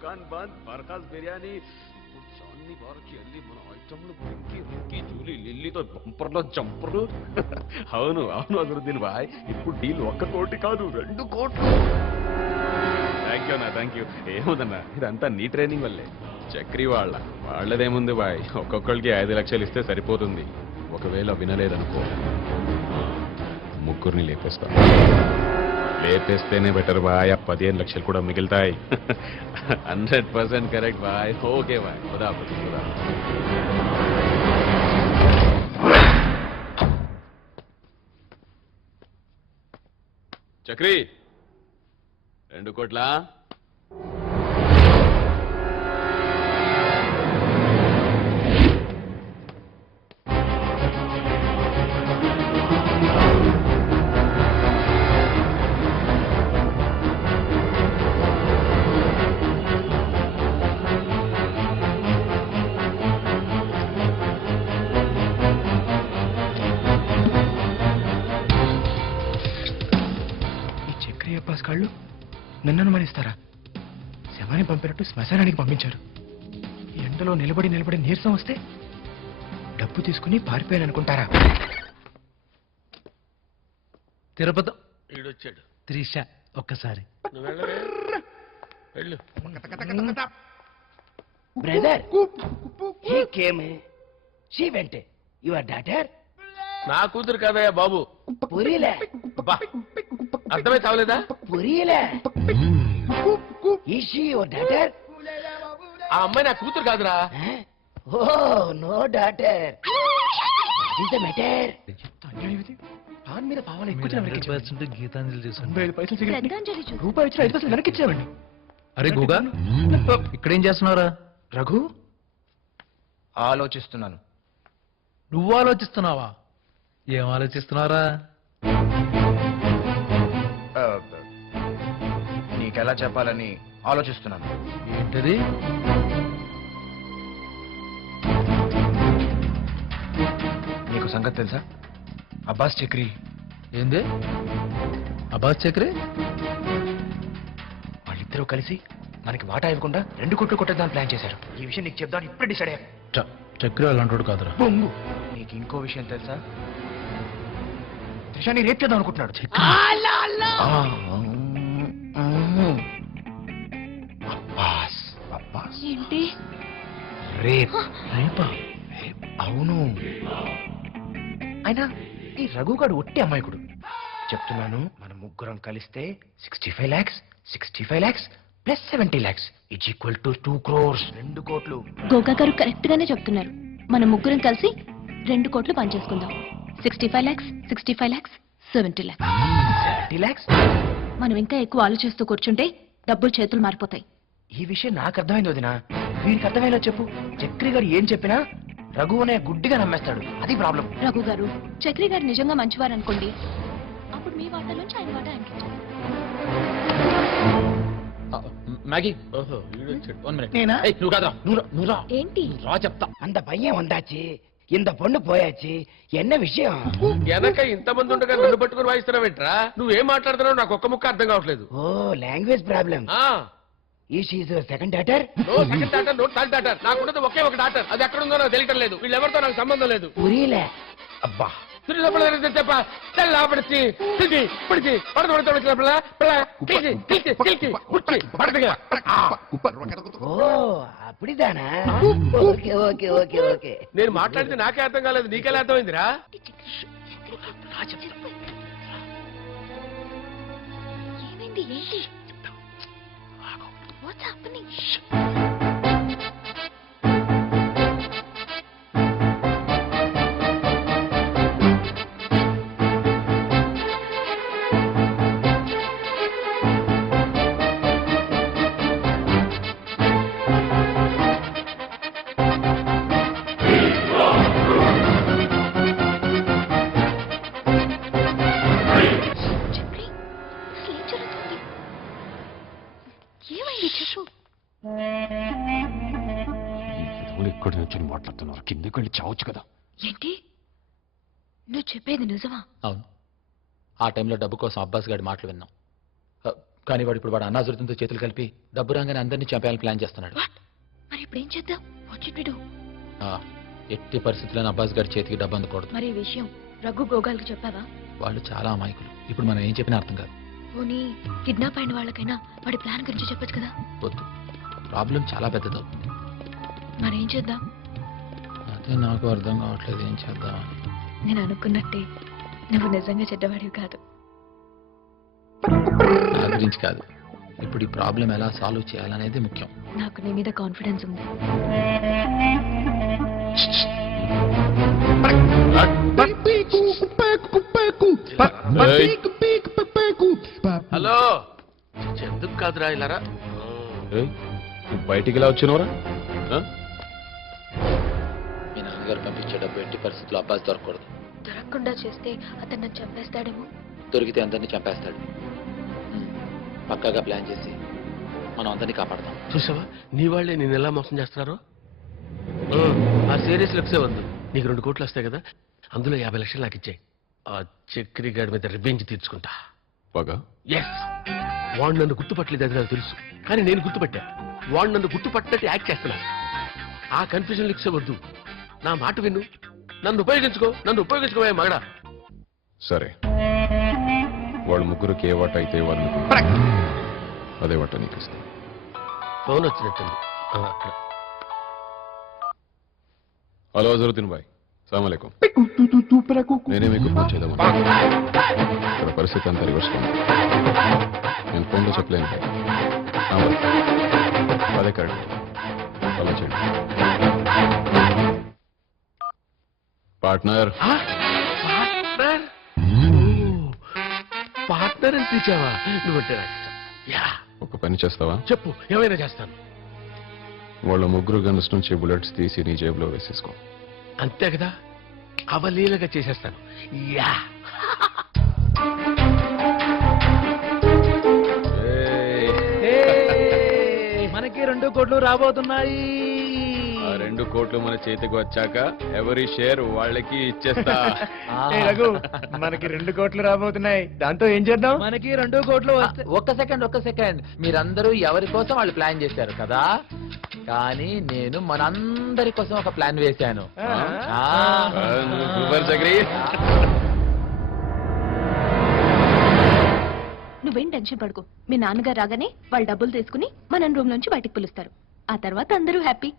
దుకాన్ బంద్ ఫర్హాస్ బిర్యానీ ఇప్పుడు చాందీ బార్కి వెళ్ళి మన ఐటమ్లు పింకి రింకి జూలీ లిల్లీతో బంపర్లో జంపర్లు అవును అవును అసరుద్దీన్ బాయ్ ఇప్పుడు డీల్ 1 కోటి కాదు 2 కోట్లు థ్యాంక్ యూ ఏముందన్నా ఇదంతా నీ ట్రైనింగ్ వల్లే చక్రి వాళ్ళదేముంది బాయ్ ఒక్కొక్కరికి 5 లక్షలు ఇస్తే సరిపోతుంది ఒకవేళ వినలేదనుకో ముగ్గురిని లేపేస్తేనే బెటర్ బాయ్ 15 లక్షలు కూడా మిగులుతాయి 100% కరెక్ట్ బాయ్ ఓకే బాయ్ ఖుదా చక్రి 2 కోట్ల కళ్ళు నన్ను అనుమానిస్తారా? శవాన్ని పంపినట్టు శ్మశానానికి పంపించారు. ఎండలో నిలబడి నీరసం వస్తే డబ్బు తీసుకుని పారిపోయాను అనుకుంటారా? తిరుపతి ఈడొచ్చాడు త్రిష ఒక్కసారి వెళ్ళు brother he came she went your daughter నా కూతురు కదయ్యా బాబు పురిలే అర్థమై చావలేదా పురిలే is she your daughter ఆ అమ్మాయి నా కూతురు కాదురా oh no daughter what is the matter pan మీద పావన ఎక్కువ 100% గీతాంజలి చేశాను. రూపాయి ఇచ్చిన 5 పైసలు వెనక్కి ఇచ్చామండి. అరే గూగా ఇక్కడేం చేస్తున్నావురా? రఘు ఆలోచిస్తున్నాను. నువ్వు ఆలోచిస్తున్నావా? ఏం ఆలోచిస్తున్నావురా? నీకెలా చెప్పాలని ఆలోచిస్తున్నాను. ఏంటది? నీకు సంగతి తెలుసా? అబ్బాస్ చక్రి ఏంది? అబ్బాస్ చక్రి వాళ్ళిద్దరూ కలిసి మనకి వాటా ఇవ్వకుండా 2 కోట్లు కొట్టేద్దామని ప్లాన్ చేశారు. ఈ విషయం నీకు చెప్దామని ఇప్పుడే డిసైడ్ అయ్యా. చక్రి అలాంటి కాదురా. బొంగు. నీకు ఇంకో విషయం తెలుసా? త్రిషాని రేప్ చేద్దాం అనుకుంటున్నాడు. అబ్బాస్ ఏంటి? రేపా? అవును. అయినా ఈ రఘుగాడు ఒట్టి అమాయకుడు. చెప్తున్నాను, మనం ముగ్గురం కలిస్తే 65 lakhs plus 70 lakhs is equal to 2 crores. 2 కోట్లు. గోగా గారు కరెక్ట్ గానే చెప్తున్నారు. మనం ముగ్గురం కలిసి 2 కోట్లు పనిచేసుకుందాం. 65 lakhs, 70 lakhs. 70 lakhs? మనం ఇంకా ఎక్కువ ఆలోచిస్తూ కూర్చుంటే డబ్బులు చేతులు మారిపోతాయి. ఈ విషయం నాకు అర్థమైంది వదినా. వీడికి అర్థమయ్యేలా చెప్పు. చక్రి గారు ఏం చెప్పినా రఘు అనే గుడ్డిగా నమ్మేస్తాడు. అది ప్రాబ్లం. రఘు గారు, చక్రి గారు నిజంగా మంచివారు అనుకోండి, అప్పుడు మీ వాటా నుంచి ఆయన వాటా ఆయనకి ఇచ్చేయండి. మ్యాగీ ఓహో ఈడొచ్చాడు 1 minute నేనా? నువ్వు కాదురా నువ్వు రా ఏంటి? రా చెప్తా அந்த பையன் வந்தாச்சு இந்த பொண்ணு போயாச்சு என்ன விஷயம் వెనక ఇంతమంది ఉండగా నన్ను పట్టుకుని వాయిస్తున్నావేంట్రా నువ్వేం మాట్లాడుతున్నావు నాకు ఒక్క ముక్క అర్థం కావట్లేదు ఓ language problem is is second daughter no second daughter no third daughter నాకున్నది ఒకే ఒక డాటర్ అది ఎక్కడ ఉందో నాకు తెలియటం లేదు వీళ్ళెవరితో నాకు సంబంధం లేదు పురియలే అబ్బా చెప్ప తెల్లాపడిచి తిరిగి పిడిచి పడత ఓ అప్పుడిదానా ఓకే ఓకే ఓకే ఓకే నేను మాట్లాడితే నాకే అర్థం కాలేదు నీకెలా అర్థమైందిరా ఏమైంది? ఏంటి? What's happening? చక్రి, అసలు ఏం జరుగుతుంది? ఏమైంది చెప్పు. ఇక్కడి నుంచి మాట్లాడుతున్నారు కిందకి వెళ్ళి చావచ్చు కదా. ఏంటి నువ్వు చెప్పేది నిజమా? అవును, ఆ టైంలో డబ్బు కోసం అబ్బాస్ గారి మాటలు విన్నాం. కానీ వాడు ఇప్పుడు వాడు అన్నాజురుతంతో చేతులు కలిపి డబ్బు రాగానే అందరినీ చంపేయాలని ప్లాన్ చేస్తున్నాడు. మరి ఇప్పుడు ఏం చేద్దాం? What should we do? ఆ, ఎట్టి పరిస్థితుల్లో అబ్బాస్ గారి చేతికి డబ్బు అందకూడదు. మరి ఈ విషయం రఘు గోగాల్కి చెప్పావా? వాళ్ళు చాలా అమాయకులు. ఇప్పుడు మనం ఏం చెప్పినా అర్థం కాదు. పోనీ కిడ్నాప్ అయిన వాళ్ళకైనా వాడి ప్లాన్ గురించి చెప్పొచ్చు కదా. వద్దు, ప్రాబ్లం చాలా పెద్దది. మరేం చేద్దాం? అదే నాకు అర్థం కావట్లేదు, ఏం చేద్దామని. నేను అనుకున్నట్టే నువ్వు నిజంగా చెడ్డవాడివి కాదు. నా గురించి కాదు, ఇప్పుడు ఈ ప్రాబ్లం ఎలా సాల్వ్ చేయాలనేది ముఖ్యం. నాకు నీ మీద కాన్ఫిడెన్స్ ఉంది. హలో, ఎందుకు కాదురా ఇలారా? ఏయ్, నువ్వు బయటికి ఇలా వచ్చినవరా? మీ నాన్నగారు పంపించే డబ్బు ఎట్టి పరిస్థితుల్లో అబ్బాస్ దొరకకూడదు. దొరకకుండా చేస్తే అతను నన్ను చంపేస్తాడేమో. దొరికితే అందరినీ చంపేస్తాడు. పక్కాగా ప్లాన్ చేసి మనం అందరినీ కాపాడదాం. చూసావా నీ వాళ్ళే నేను ఎలా మోసం చేస్తున్నారు? ఆ సీరియస్ లుక్సే వద్దు. నీకు 2 కోట్లు వస్తాయి కదా, అందులో 50 లక్షలు నాకు ఇచ్చాయి. ఆ చక్రి గాడి మీద రివెంజ్ తీర్చుకుంటా. పగా ఎస్, వాడు నన్ను గుర్తుపట్టలేదు, అది నాకు తెలుసు. కానీ నేను గుర్తుపట్టా. వాడు నన్ను గుర్తుపట్టినట్టు యాక్ట్ చేస్తున్నాను. ఆ కన్ఫ్యూజన్ లిక్సే వద్దు. నా మాట విను, నన్ను ఉపయోగించుకోవే మగడా. సరే, వాళ్ళు ముగ్గురికి ఏ వాట అయితే వాళ్ళు అదే వాట నీకు ఇస్తాను. ఫోన్ వచ్చినట్టుంది. అక్కడ. హలో అజరుద్దీన్ భాయ్, సలాంలేకుం. నేనే మీకు ఫోన్ చేద్దామని. ఇక్కడ పరిస్థితి అంతా రివర్స్ ఉంది. నేను ఫోన్లో చెప్పలేను భాయ్. అదే కరెక్ట్, ఫాలో చేయండి. పార్ట్నర్ పార్ట్నర్ అని పిలిచావా? నువ్వంటే నాకు ఇష్టం. యా, ఒక పని చేస్తావా? చెప్పు, ఏమైనా చేస్తాను. వాళ్ళ ముగ్గురు గన్స్ నుంచి బుల్లెట్స్ తీసి నీ జేబులో వేసేసుకో. అంతే కదా, అవలీలగా చేసేస్తాను. యా, మనకి 2 కోట్లు రాబోతున్నాయి. ఆ 2 కోట్లు మన చేతికి వచ్చాక ఎవరి షేర్ వాళ్ళకి ఇచ్చేస్తా. రఘు, మనకి 2 కోట్లు రాబోతున్నాయి. దాంతో ఏం చేద్దాం? మనకి 2 కోట్లు ఒక్క సెకండ్. మీరందరూ ఎవరి కోసం వాళ్ళు ప్లాన్ చేశారు కదా, కానీ నేను మనందరి కోసం ఒక ప్లాన్ వేశాను. సూపర్ చక్రి. నువ్వేం టెన్షన్ పడుకో. మీ నాన్నగారు రాగానే వాళ్ళు డబ్బులు తీసుకుని మనం రూమ్ నుంచి బయటికి పిలుస్తారు. ఆ తర్వాత అందరూ హ్యాపీ.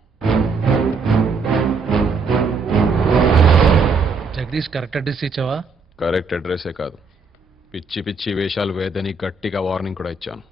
జగదీష్ కరెక్ట్ అడ్రస్ ఇచ్చావా? కరెక్ట్ అడ్రస్సే కాదు, పిచ్చి పిచ్చి వేషాలు వేదని గట్టిగా వార్నింగ్ కూడా ఇచ్చాను.